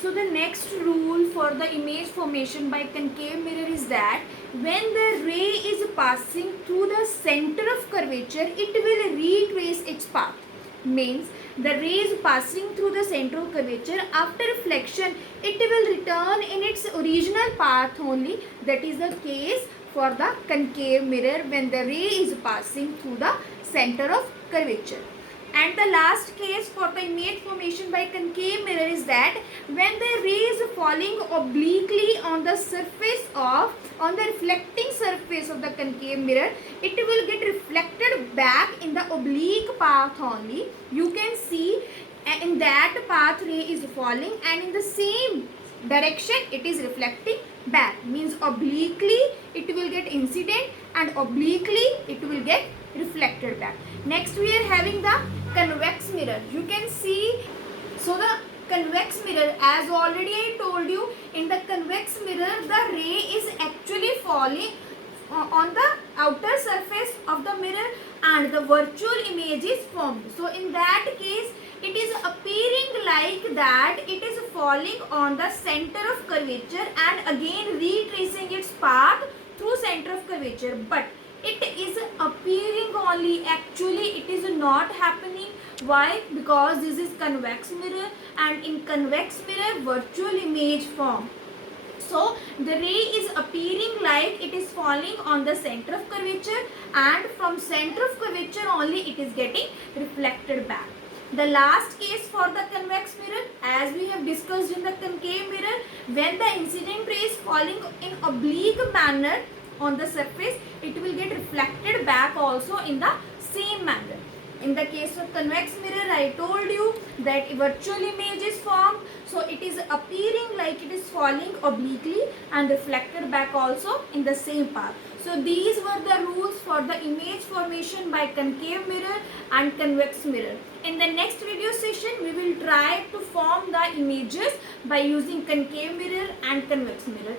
So the next rule for the image formation by concave mirror is that when the ray is passing through the center of curvature, it will retrace its path. Means the ray is passing through the center of curvature. After reflection, it will return in its original path only. That is the case for the concave mirror when the ray is passing through the center of curvature. And the last case for the image formation by concave mirror is that when the ray is falling obliquely on the reflecting surface of the concave mirror, it will get reflected back in the oblique path only. You can see in that path ray is falling, and in the same direction it is reflecting back. Means obliquely it will get incident and obliquely it will get reflected back. Next we are having the convex mirror. You can see, so the convex mirror, as already I told you, in the convex mirror the ray is actually falling on the outer surface of the mirror and the virtual image is formed. So in that case it is appearing like that it is falling on the center of curvature and again retracing its path through center of curvature, but it is appearing only, actually it is not happening. Why? Because this is convex mirror, and in convex mirror virtual image form. So the ray is appearing like it is falling on the center of curvature, and from center of curvature only it is getting reflected back. The last case for the convex mirror, as we have discussed in the concave mirror, when the incident ray is falling in oblique manner on the surface, it will get reflected back also in the same manner. In the case of convex mirror, I told you that virtual image is formed, so it is appearing like it is falling obliquely and reflected back also in the same path. So these were the rules for the image formation by concave mirror and convex mirror. In the next video session, we will try to form the images by using concave mirror and convex mirror.